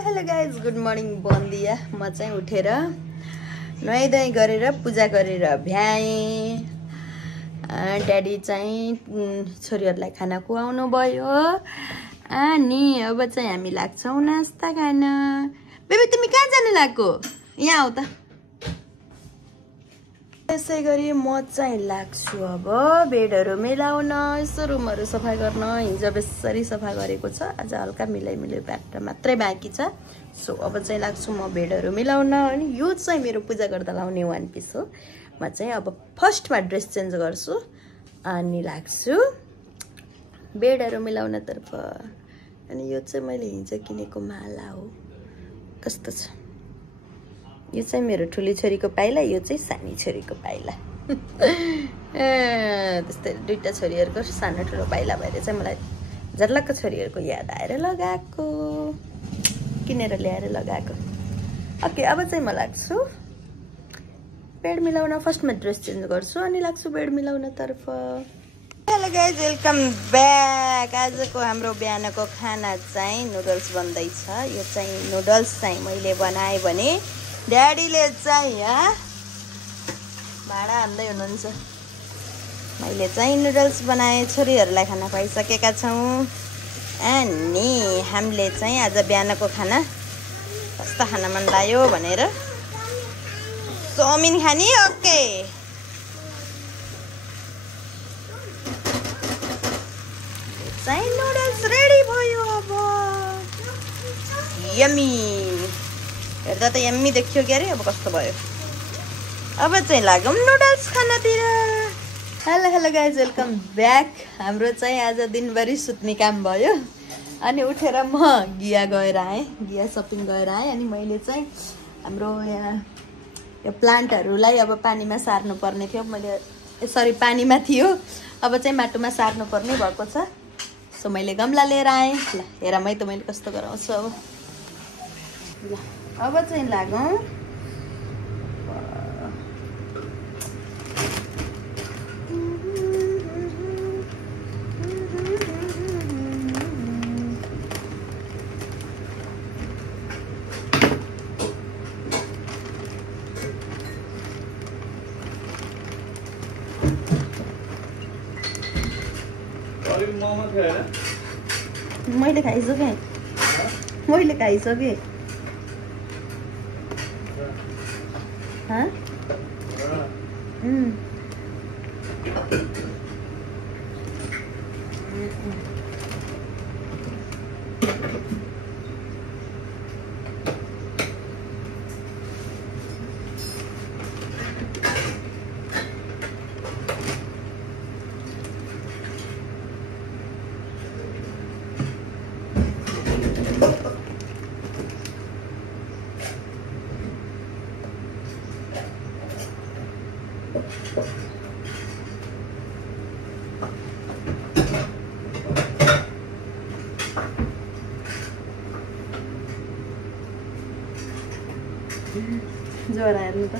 Hello guys good morning बन्दिया। म चाहिँ उठेर नुहाइधुवाइ गरेर पूजा गरेर भ्याएँ। ड्याडी चाहिँ छोरीहरूलाई खाना खुवाउनु भयो अनि अब चाहिँ हामी लाग्छौँ नास्ता खान। बेबी तिमी कहाँ जानु लाग्यो? यहाँ आऊ त। त्यसै गरी म चाहिँ लाग्छु अब बेडहरू मिलाउन, यसो रुमहरू सफा गर्न। हिजो बेसरी सफा गरेको छ, आज हल्का मिलाइ प्याक्ट मात्रै बाँकी छ। सो अब चाहिँ लाग्छु म बेडहरू मिलाउन। अनि यो चाहिँ मेरो पूजा गर्दा लाउने वान पिस हो। म चाहिँ अब फर्स्टमा ड्रेस चेन्ज गर्छु अनि लाग्छु बेडहरू मिलाउनतर्फ। अनि यो चाहिँ मैले हिजो किनेको माला हो, कस्तो छ। यो चाहिँ मेरो ठुली छोरीको पाइला, यो चाहिँ सानी छोरीको पाइला। त्यस्तै दुईटा छोरीहरूको सानो ठुलो पाइला भएर चाहिँ मलाई झर्लक्क छोरीहरूको याद आएर लगाएको, किनेर ल्याएर लगाएको। ओके, अब चाहिँ म लाग्छु बेड मिलाउन। फर्स्टमा ड्रेस चेन्ज गर्छु अनि लाग्छु बेड मिलाउनतर्फ। Hello guys, welcome back. आजको हाम्रो बिहानको खाना चाहिँ नुडल्स बन्दैछ। यो चाहिँ नुडल्स चाहिँ मैले बनाएँ भने ड्याडीले चाहिँ यहाँ भाँडा हान्दै हुनुहुन्छ। मैले चाहिँ नुडल्स बनाएँ, छोरीहरूलाई खाना खुवाइसकेका छौँ। अनि हामीले चाहिँ आज बिहानको खाना कस्तो खाना मन लाग्यो भनेर चाउमिन खाने। ओके, चाहिँ नुडल्स रेडी भयो। अब यम्मी, हेर्दा त यम्मी देखियो के अरे। अब कस्तो भयो, अब चाहिँ लागौँ नुडल्स खानातिर। Hello guys, welcome back. हाम्रो चाहिँ आज दिनभरि सुत्ने काम भयो अनि उठेर म गिया गएर आएँ, गिया सपिङ गएर आएँ। अनि मैले चाहिँ हाम्रो यहाँ यो प्लान्टहरूलाई अब पानीमा सार्नु पर्ने थियो। मैले सरी पानीमा थियो, अब चाहिँ माटोमा सार्नु पर्ने भएको छ। सो मैले गमला लिएर आएँ। ल हेर मै त मैले कस्तो गराउँछु। अब ल अब चाहिँ लागौँ मैले खाइसकेँ, मैले खाइसकेँ। ज्वरो हेर्नु त।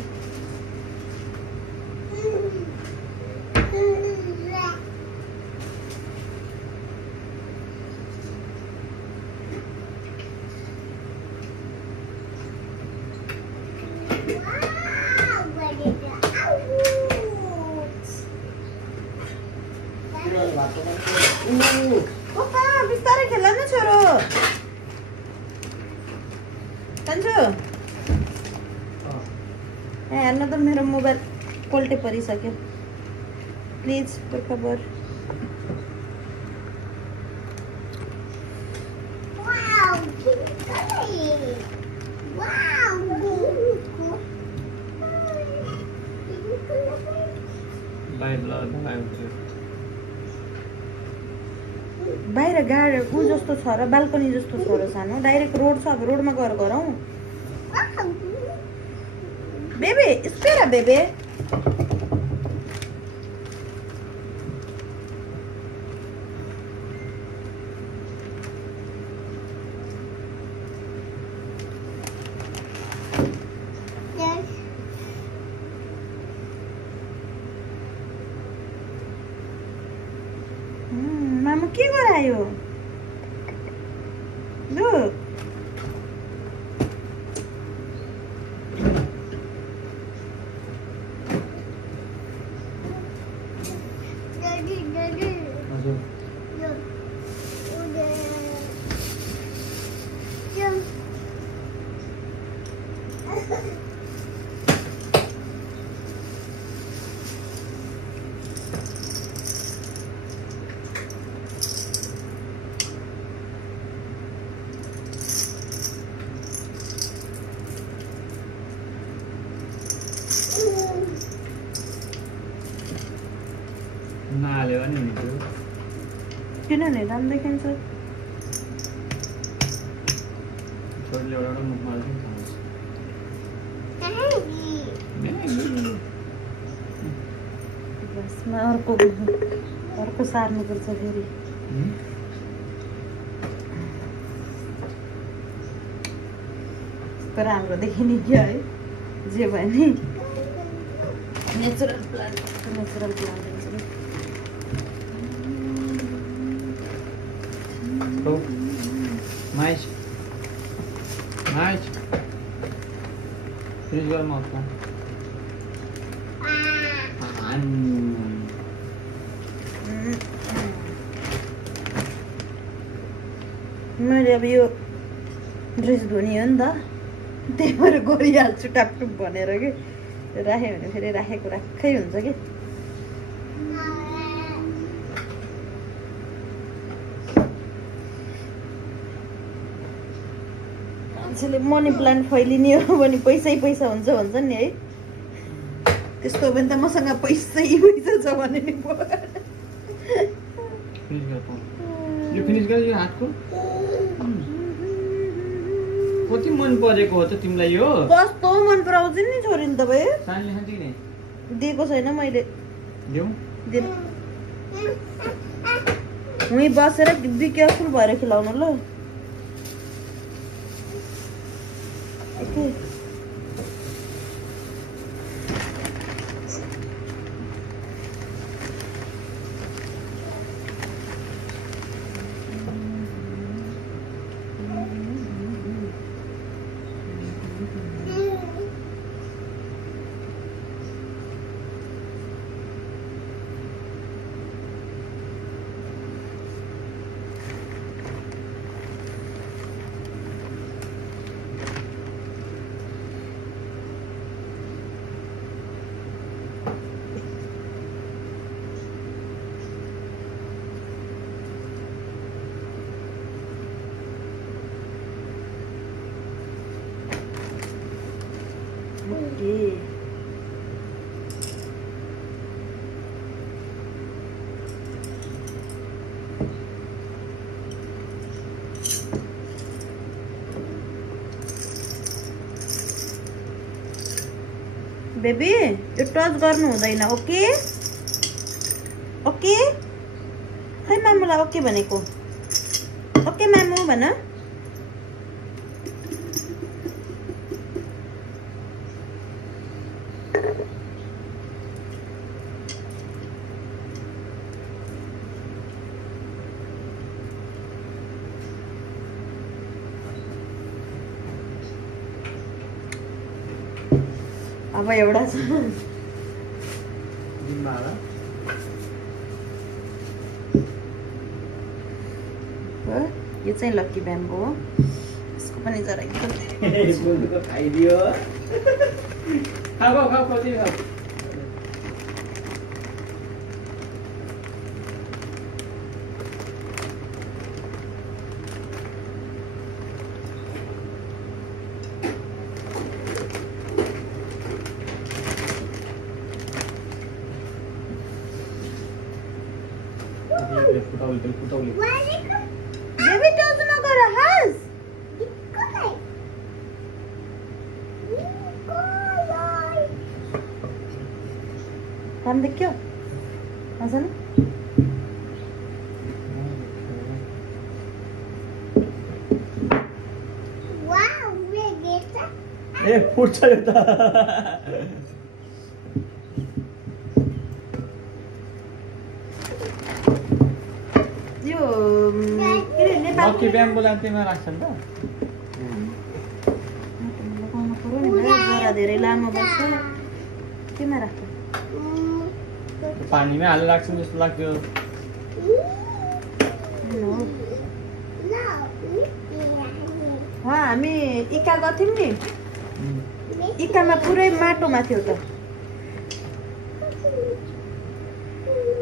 बिस्तारै खेल न छोरो, कान्छो। हेर्न त मेरो मोबाइल पोल्टे परिसक्यो। प्लिज पर खबर। बाहिर गाडी ऊ जस्तो छ र बाल्कनी जस्तो छ र सानो, डाइरेक्ट रोड छ। अब रोडमा गएर गरौँ। Baby स्पेरा baby. मामु के गरायो? लुक नहाल्यो भने नि त्यो किनभने राम्रो देखिन्छ छोरीले एउटा मुखमा हाल्छ बसमा अर्को सार्नुपर्छ फेरि तर हाम्रो देखिने क्या है जे भयो नि नेचुरल प्लान्ट हुन्छ Mais. Free your mouth. मैले अब यो ड्रेस धुने हो नि त त्यही भएर गरिहाल्छु टापटुप भनेर कि राख्यो भने फेरि राखेको राखै हुन्छ कि मान्छेले मनी प्लान्ट फैलिने हो भने पैसै पैसा हुन्छ भन्छ नि है त्यस्तो हो भने त मसँग पैसै पैसा छ भने नि यो फिनिस गर यो हातको कति मन परेको हो त तिमीलाई यो कस्तो मन पराउँछ नि छोरी नि तपाईँ सानले खान्छ कि नै दिएको छैन मैले देऊ दिन उही बसेर बी केयरफुल भएर खिलाउनु ल ओके बेबी यो टच गर्नु हुँदैन ओके ओके खै मामुलाई ओके भनेको ओके मामु भन अब एउटा छ यो चाहिँ लक्की ब्याम्बो हो यसको पनि जरा एकदम खाइदियो खाऊ कति खाऊ बेबी टच नगर हास काम देख्यो हसन ए फुट्छ यो त लक्की ब्याम्बो लान्तीमा राख्छ नि त जरा धेरै लामो बस्छ केमा राख्छ पानीमै हालेर राख्छ नि जस्तो लाग्थ्यो हामी इक्का गर्थ्यौँ नि इकामा पुरै माटोमा थियो त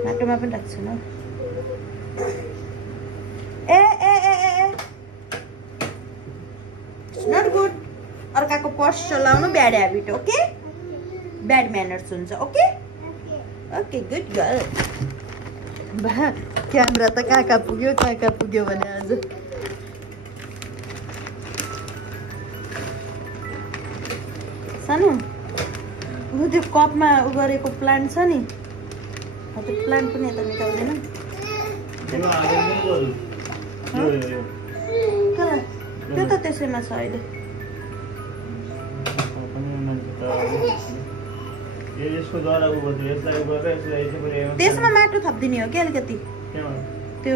माटोमा पनि राख्छु न ए ए ए ए नट गुड अर्काको पर्स चलाउनु bad habit okay bad manners हुन्छ ओके ओके गुड गर्ल बा क्यामेरा त कहाँ पुग्यो भने आज सानो ऊ त्यो कपमा उ गरेको प्लान्ट छ नि त्यो प्लान्ट पनि यता निकाल्दैन त्यो त त्यसैमा छ अहिले त्यसमा माटो थपिदिने हो कि अलिकति त्यो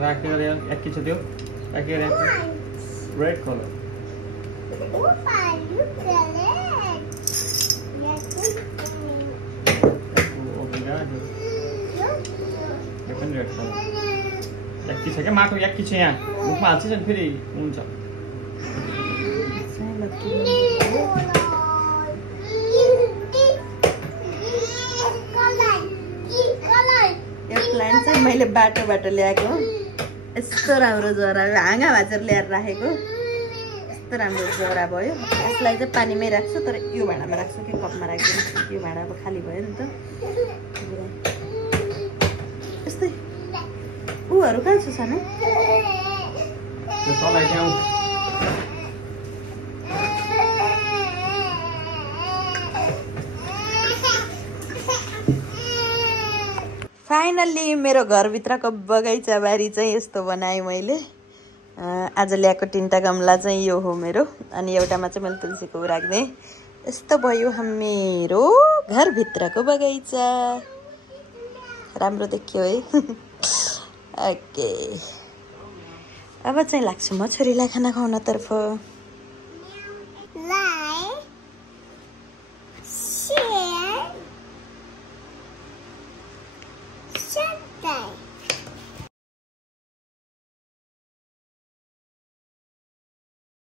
राखेर एकछिन छ त्यो राखेर रेड कलर रेड कलर याक्की छ क्या माटो याक्की छ यहाँ मुखमा हाल्छ नि फेरि हुन्छ प्लान्ट चाहिँ मैले बाटोबाट ल्याएको यस्तो राम्रो जरा हाँगा भाँचेर ल्याएर राखेको यस्तो राम्रो जरा भयो यसलाई चाहिँ पानीमै राख्छु तर यो भाँडामा राख्छु कि कपमा राख्दिनँ यो भाँडा अब खाली भयो नि त यस्तै ऊहरू कहाँ छ सानो फाइनल्ली मेरो घरभित्रको बगैँचा बारी चाहिँ यस्तो बनाएँ मैले आज ल्याएको 3टा गमला चाहिँ यो हो मेरो अनि एउटामा चाहिँ मैले तुलसीको राख्दै यस्तो भयो मेरो घरभित्रको बगैँचा राम्रो देखियो है ओके अब चाहिँ लाग्छु म छोरीलाई खाना खुवाउनतर्फ